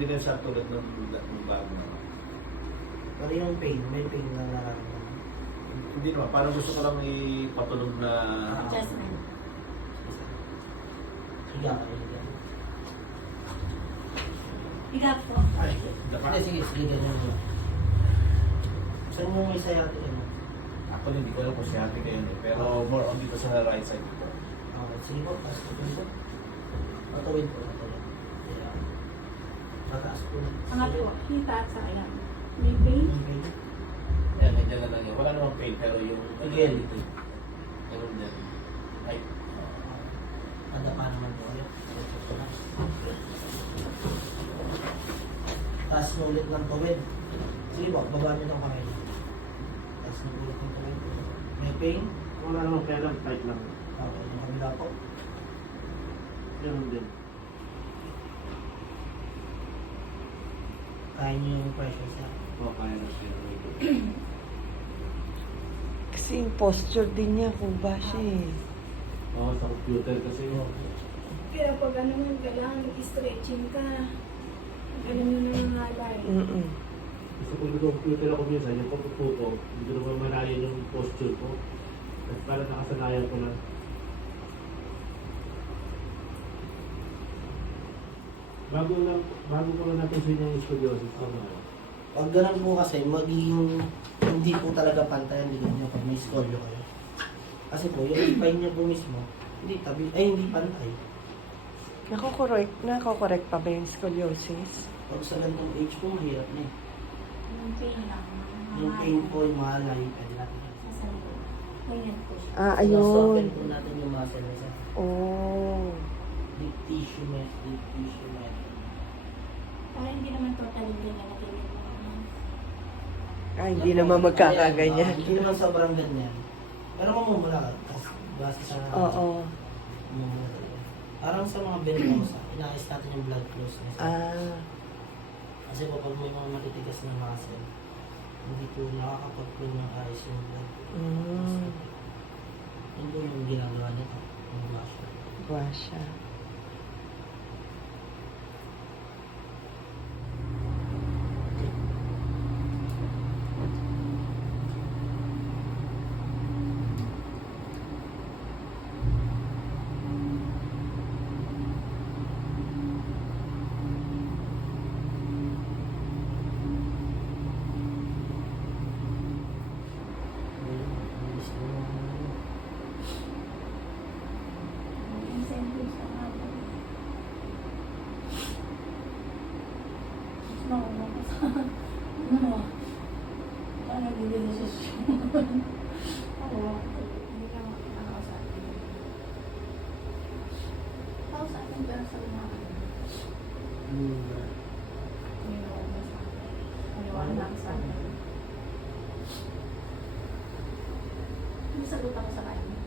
hindi na siya tulad ng bago na. Pero yung pain, may pain na nararamdaman. Hindi naman, parang gusto ko lang ipatulog na... Adjustment. Higa ka, higa. Higa po. Ay, Hindi, sige, sige, ganyan mo. Saan mo may sciatic ano? Ako hindi ko alam kung sciatic kayo pero more on dito sa right side ko. Okay, sige po, taas ko po. Matawid po, matawid. Kaya, mataas po na. Pangatlo, hita at sa ayan. May pain? May pain? Yan, nandiyan na lang yun. Wala namang pain pero yung... Again. Ganun din. Ay, Ada pa naman po ulit. Taas mo ulit ng tawid. Sige po, baba nyo ng kamay. Taas mo ulit ng tawid. May pain? Wala namang kaya lang, tight lang. Okay, yung kabila po. Ganun din. Kaya nyo yung pressure sa... Oo, kaya na siya. Kasi yung posture din niya, kuba siya eh. Oo, sa computer kasi yun. Kaya pag ano man, kailangan mag-stretching ka. Alam mo na mga alay. Kasi kung nag-computer ako minsan, yung pagpupo, hindi naman malayan yung posture ko. At parang nakasanayan ko lang. Bago ko lang napansin yung scoliosis ko na. Pag ganun po kasi, magiging hindi po talaga pantay ang likod nyo pag may scolio kayo. Kasi po, yung spine nyo po mismo, hindi tabi, ay hindi pantay. Nako-correct pa ba yung scoliosis? Pag sa ganitong age po, mahirap na eh. Yung pain lang. Yung pain po, yung mahalay, kailangan. Sa likod. Ganyan po siya. Ah, Soften ayun. po natin yung muscle na siya. Oh. Deep tissue met, deep tissue met. Para hindi naman totally ganyan na ganyan. Ah, hindi naman magkakaganyan. Hindi naman sobrang ganyan. Pero mamumula ka. Kasi base sa... Oo. mamumula talaga. Parang sa mga venosa, inaayos natin yung blood flow sa Ah. Kasi po pag may mga matitigas na muscle, hindi po nakakapag-flow ng ayos yung blood. Yun po yung ginagawa nito. Yung blush. Kuba siya. Incentive sa mga po. Mas makuha sa... Ano? Paano nagdidesisyon? Oo. Hindi ka makakakasabi. Ako sa akin dyan sa mga Maniwala sa akin. May sagot ako sa kanya.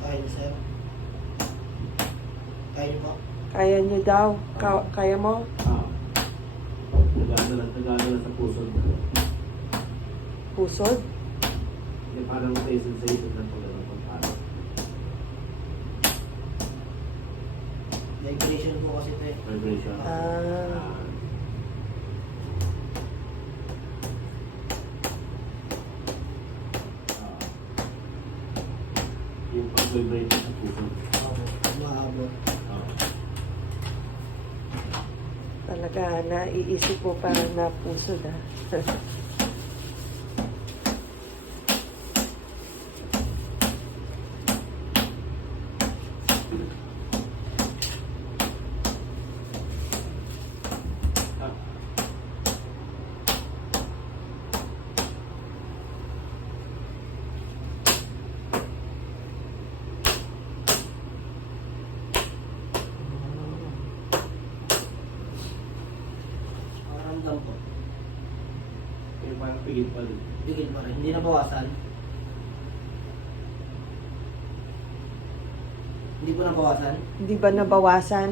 Kaya niyo, sir? Kaya niyo po? Kaya niyo daw. Kaya mo? Tagana lang sa puso. Pusod? Yung parang sensation na pala ng pagpano. Vibration po kasi ito eh. Vibration. Ah. Yung pag-vibrate sa puso. Maabot. Talaga, naiisip mo parang na pusod ah. Pigil pa rin. Bigil pa rin. Hindi na bawasan. Hindi po na bawasan. Hindi ba nabawasan?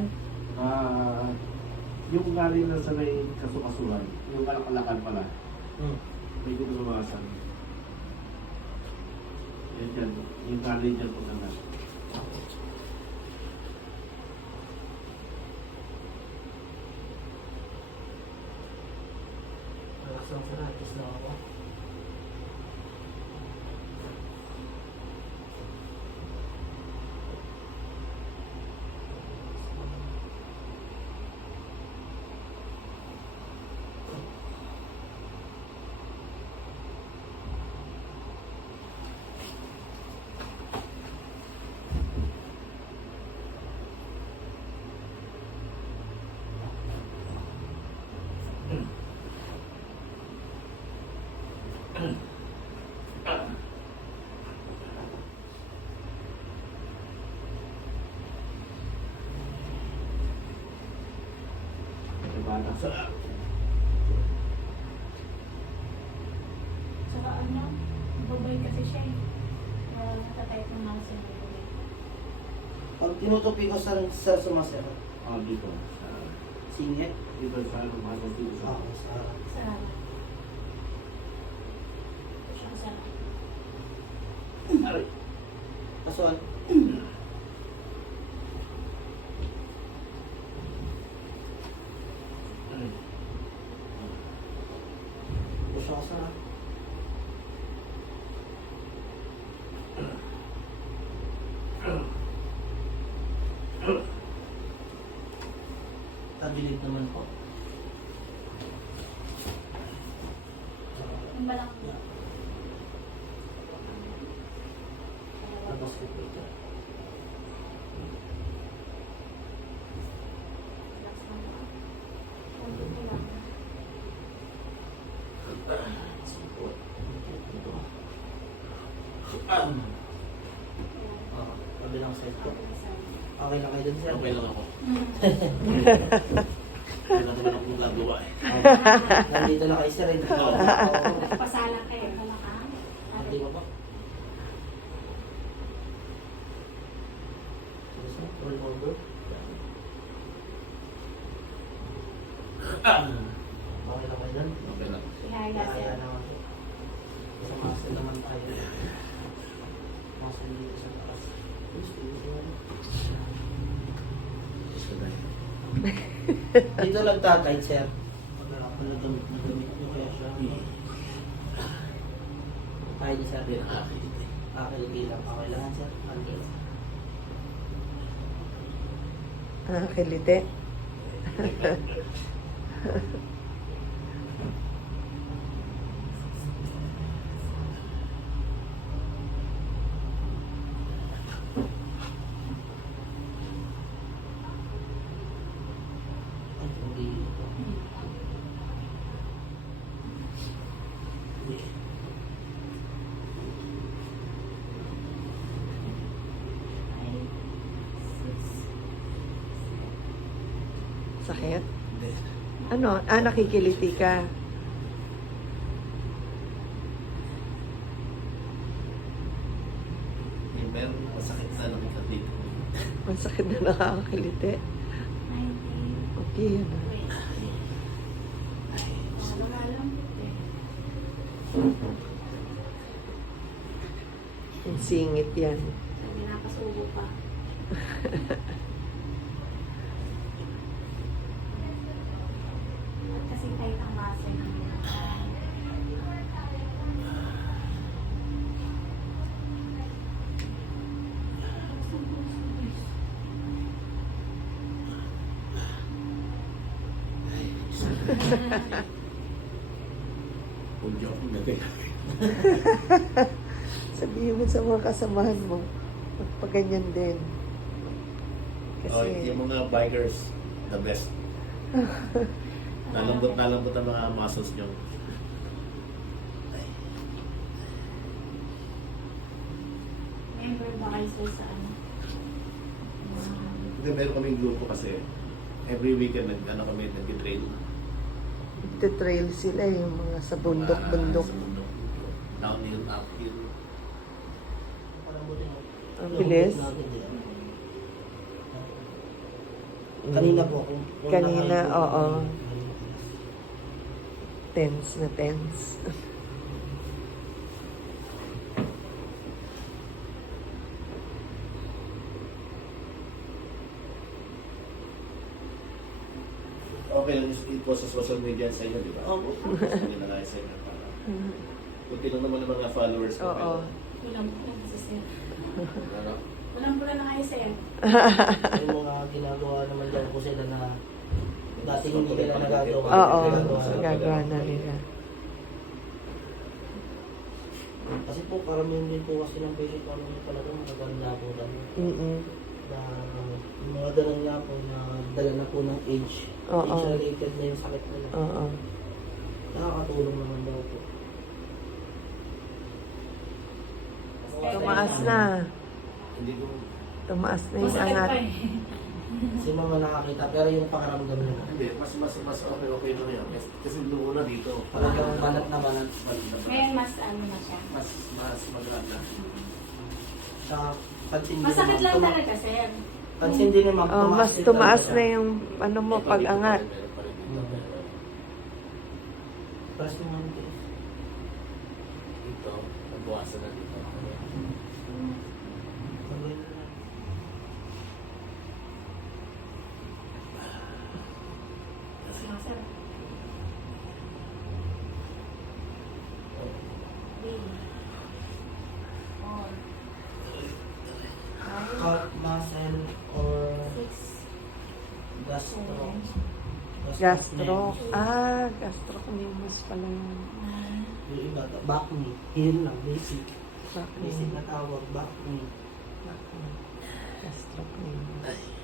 Yung galing na sa may kasukasuhan, yung kalakalakan pala, medyo gumawasan. Yan dyan, yung galing dyan po naman. Relax lang sir. Relax lang ako. Bata sa Saka ano, babay kasi siya eh. Natatype ng mga sinabi. Pag tinutupi ko sa sumasero, dito. singit. Dito sa ano, bata dito sa Ako sa... Salamat. Siya kasama. Aray. Kasuan. Aray. Push ako sa... Tabilid naman po. Yung balak ko. Tapos ko po ito. Relax lang ako. Konti ko lang. Sipot. Ito. Kabilang side po. Okay lang kayo dun sir? Okay lang ako. Wala naman akong gagawa eh. Nandito na kayo sir. Pasala kayo. Wala ka? Hindi ko po. Roll over. Okay lang kayo dun? Okay lang. Ihaya Kaya siya. naman po. Sa muscle naman tayo. Muscle dito sa taas. Dito lang tatay, sir. Nagamit nyo kaya siya. Kaya niya, sir. Kakiliti lang. Okay lang, sir. Kilite. Ay, hindi. Sakit? Ano? Nakikiliti ka. Meron masakit na nakikati. Masakit na nakakakiliti. 90. Okay, yun na. Wait. Lumalang eh. Ang singit yan. Sabi nakasubo pa. At kasi tight ang muscle namin. Pulyo akong gating. Sabihin mo sa mga kasamahan mo, magpaganyan din. Oh, Kasi, yung mga bikers, the best. Nalambot ang mga muscles nyo. Member ba kayo sir sa ano? Hindi, meron kaming grupo kasi every weekend nag-trail. Trail sila yung mga sa bundok-bundok. Downhill, uphill. Parang buti mo. Ang bilis. Kanina po. kung Kanina, nakain po, oo. kanina. Tense na tense. Okay lang i-post sa social media sa inyo, di ba? Opo. Hindi na nga sa inyo para. Kunti lang naman ang mga followers ko. Oo. Kulang po lang kasi sir. Ano? Kulang po lang na kayo sir. Yung mga ginagawa naman daw po sila na dating hindi nila nagagawa. Oo, Nagagawa na. nagagawa na nila. Kasi po karamihan din po kasi ng patient ko ano talaga magaganda po lang. Mm-mm. Na yung mga dalang nga po na dala na po ng age. Oo. Age related na yung sakit nila. Oo. Nakakatulong naman daw po. Tumaas na. Hindi ko. Tumaas na yung Masakit angat. pa eh. Si mama nakakita pero yung pakaramdam niya. Hindi, mas okay na yan. Kasi noong una dito. Talagang banat na banat. Ngayon mas ano na siya. Mas magaan na. Saka pansin din Masakit lang naman, talaga sir. pansin din naman, Oh, mas din tumaas talaga na siya. yung ano mo pag-angat. Taas naman din. Dito, nabuwasan na dito. Sige sir. Three. Four. Five. Calf muscle or Six. gastro. Gastro. Ah, gastrocnemius pala yun. Nine. Yung iba, back knee. Heel lang, basic. Bakit? Basic na tawag, back knee. Gastrocnemius.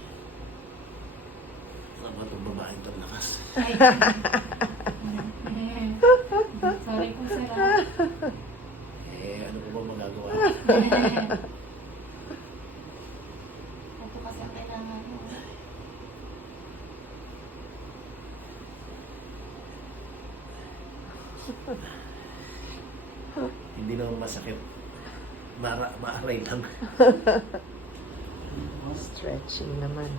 Ano ba itong babae itong lakas? Ay. Sorry po sir. Ano ba magagawa? Ako kasi ang kailangan mo. Hindi naman masakit. Maaray lang. Stretching naman.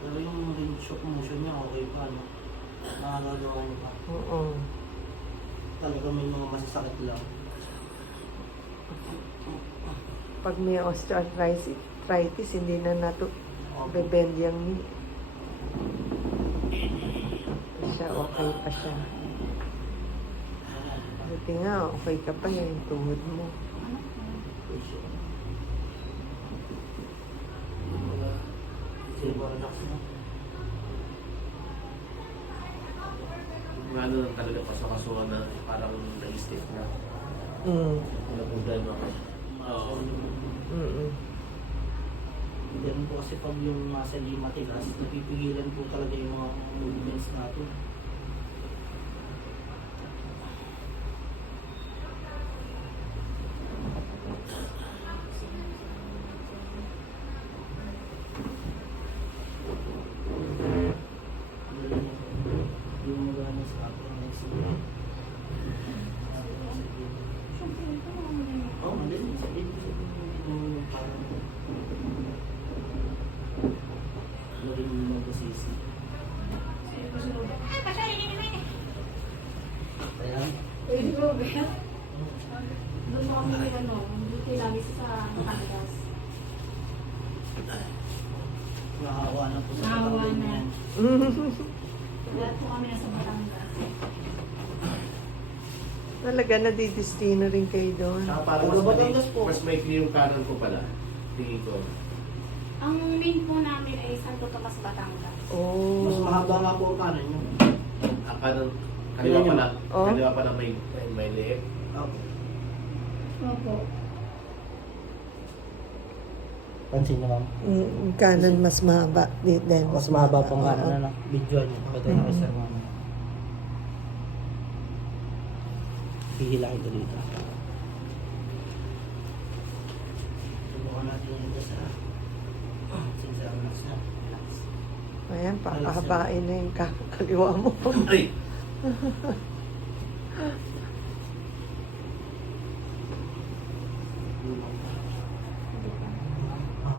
Pero yung range of motion niya, okay pa, no? Nakagagawa niya pa. Oo. Talaga may mga masasakit lang. Pag may osteoarthritis, hindi na bebend yung knee. Siya, okay pa siya. Buti nga, okay ka pa yung tuhod mo. Silver relax na. Ano lang talaga pasakasuhan na parang na-stiff na. Wala problema ko. Oo. Mm-mm. Ganun po kasi pag yung muscle yung matigas, napipigilan po talaga yung mga movements natin. Yung magana sa akin, Siyempre, ito naman yun. oh, madali. Sabihin yung parang maging mag-usisi. Ayan. Pwede ko ba? Doon mo kami ano, buti lang isa sa Batangas. Nakahawa na po sa Nakahawa katawan na. niyan. Lahat po kami nasa Batangas. Talaga, nadidistino rin kayo doon. Saka parang Taga Batangas po. mas maikli yung kanan ko pala. Tingin ko. Ang main po namin ay Santo Tomas, Batangas. Mas Oh. mahaba nga po ang kanan niyo. Ang kanan, kaliwa pala. Oh. Kaliwa pala may leeg. Okay. Opo. Pansin niyo, ma'am. Kanan mas mahaba. Din. Mas mahaba pang Oo. kanan na. Video niyo. Ito yung nakisar, ma'am. Hihilahin ko dito. tingin ka sa sige sa relax na. Relax. Ayan, papahabain na yung kaliwa mo. Ay!